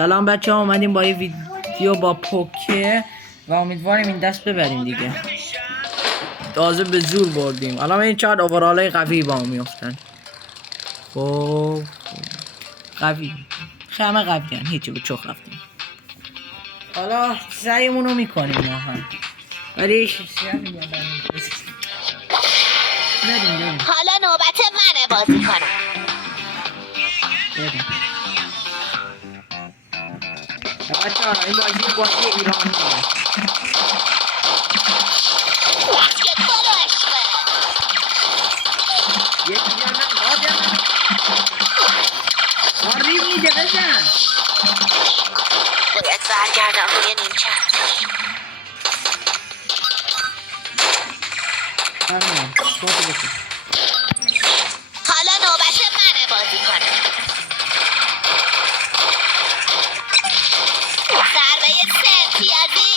سلام بچه ها، اومدیم با یه ویدیو با پوکه و امیدواریم این دست ببریم دیگه. تازه به زور بردیم. الان این چهار اوورالای قوی با هم میفتن. خب قوی همه قوی هن. هیچی به چخ رفتیم. حالا سعیمون رو میکنیم ما هم، ولی حالا نوبت منه بازی کنم. بچه ها این بازی ایرانیه. بسکتبال و عشقه. یکی بیار من ریب میده بزن. باید برگردم روی نیمکت. حالا نوبت منه بازی کنم. ضربه سه امتیازی.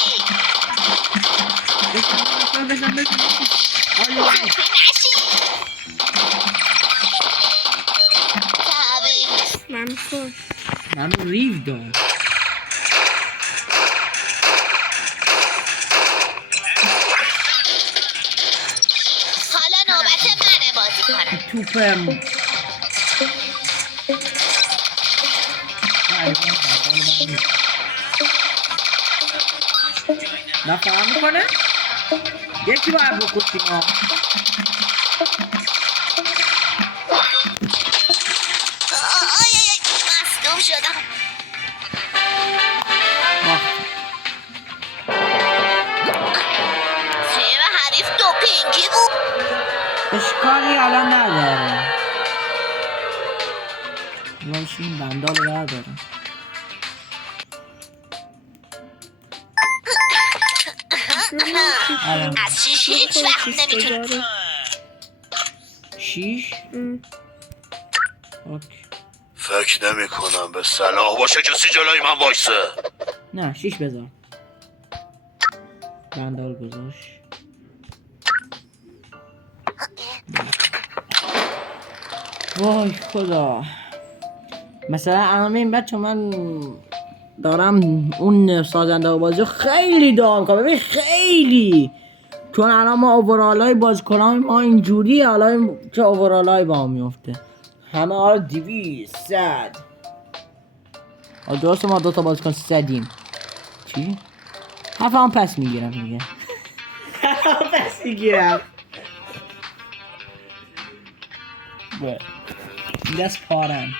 توپی نشی. تعویض. منو ریو داد. حالا نوبت منه بازی کنم. توپم نفهم میکنه. یکی باید بکشیم ها. آی مصدوم شدم. تیم حریف دوپینگی بود. اشکالی الان نداره. باشه این بنده رو بردارم. از شیش هیچ وقت نمیتونی. شیش؟ اوکی. فکر نمی کنم به صلاح باشه کسی جلوی من وایسه. نه شیش بذار. بندال گذاشت. وای خدا. مثلا الان این بچه من دارم اون سازنده بازی خیلی دارم میکنم. ببین خیلی، چون الان ما اوورالای بازیکنان ما اینجوری، الان چه اوورالای با هم میفته همه ها 200 100. درسته ما دوتا بازیکن 100یم. چی؟ هفته هم پس میگیرم دیگه. پس میگیرم. دست پارم.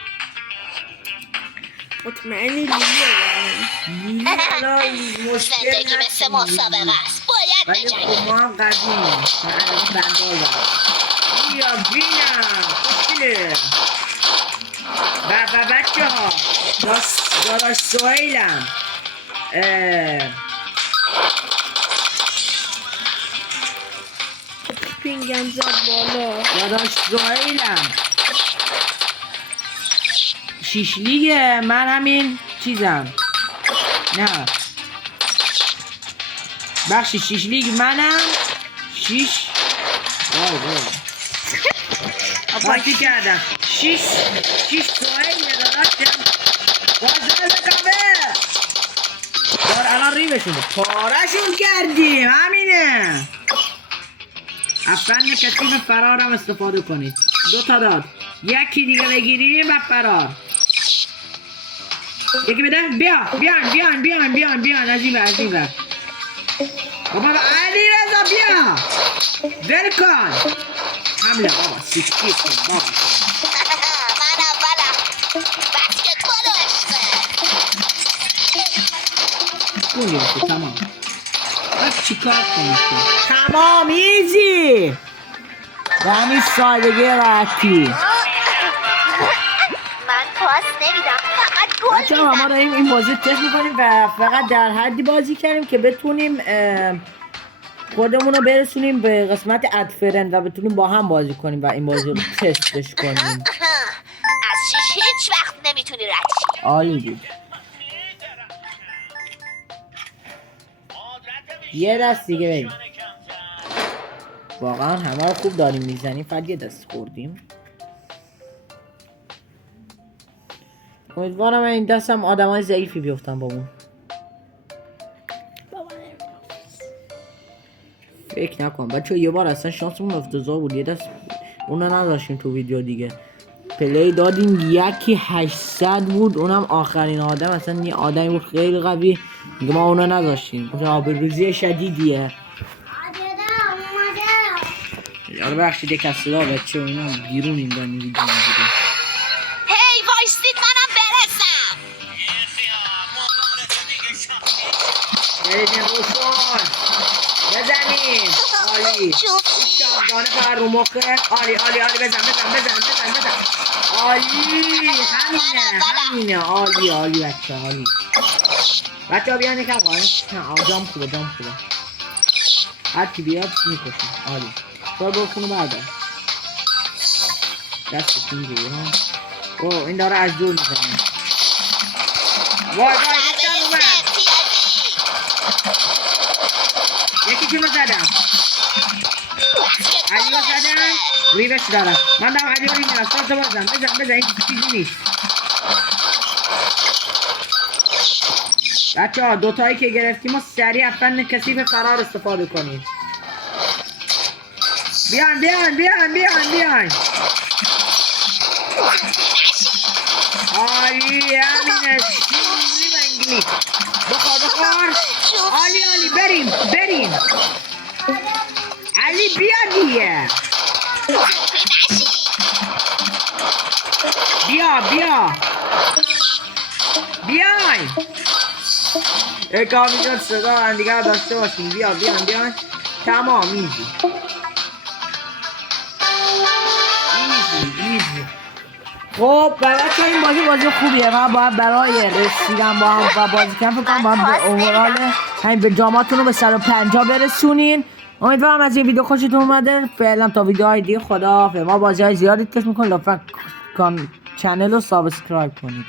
مطمئنی زندگی مثل مسابقه است. باید ولی بجنگی. خب ما هم قدیم بندال دارم. بیا بینم خوشگله. و بچه ها داداش سویلم پینگم زد بالا. داداش سویلم شیش لیگه. من همین چیزم. نه بخشی شیش لیگ منم. شیش بازی کردم. شیش سویل داداشم. بازار کابه دار الان ریبشون پارشون کردیم. همینه. افن کتیم فرارم استفاده کنید. دو تا داد. یکی دیگه بگیریم و فرار. یکی بده. بیان از این بر. بابا علی رضا بیا ول کن. حمله بابا سیکی کن بابا. من اولم. بسکتبال و عشقه. تمام. باید چیکار کنید؟ تمام ایزی. به همین سادگی راحتی. من پاس نمیدم. فقط گل بچه ها ما داریم این بازی تست میکنیم و فقط در حدی بازی کردیم که بتونیم خودمون رو برسونیم به قسمت ادفرند و بتونیم با هم بازی کنیم و این بازی رو تستش کنیم. از شیش هیچ وقت نمیتونی رد شی. عالی بود. یه دست دیگه بریم. واقعا همه رو خوب داریم میزنیم. فقط یه دست خوردیم. امیدوارم این دستم آدمای ضعیفی بیفتن با اون. فکر نکنم بچه یه بار اصلا شانسمون افتضاح بود، یه دست اونو نداشتیم تو ویدیو دیگه. پلی دادیم یکی 800 بود، اونم آخرین آدم، اصلا یه آدمی بود خیلی قوی دیگه، ما اونو نداشتیم. آبروریزی شدیدیه. یارو بخشید یک از صدا بچه و اینا بیرون این دانی ویدیو میگیره. هی وایستید منم برسم. برید روشون بزنیم. عالی شابدانه فقط رو مخه. عالی عالی عالی بزن عالی. همینه عالی عالی بچه عالی. بچه ها بیان یکم قایم. جام خوبه هر کی بیاد میکشیم. عالی شاید برو خونو بردار دستتون بگیرم. اوه این داره از دور میزنه. وای نیستم اومد. یکی که رو زدم. علی رو زدم ریوش دارم. من دارم علی رو میزنم. سالتو بزن این چیزی نیست. بچه ها دوتایی که گرفتیم و سریع از فن کثیف فرار استفاده کنیم. بیان عالی همینه. شیلی منگلی بخور. عالی بریم. علی بیا دیگه. بیاین اکامی جان صدا هم دیگر داشته باشیم. بیان تمام ایزی. خب بچه این بازی خوبیه و باید برای رسیدن با هم و بازی کردن فکر کنم باید به اوورال همین به جاماتون رو به 150 برسونین. امیدوارم از این ویدیو خوشتون اومده. فعلا تا ویدیوهای دیگه خداحافظ. ما بازی های زیادی تست میکنیم، لطفا چنل رو سابسکرایب کنید.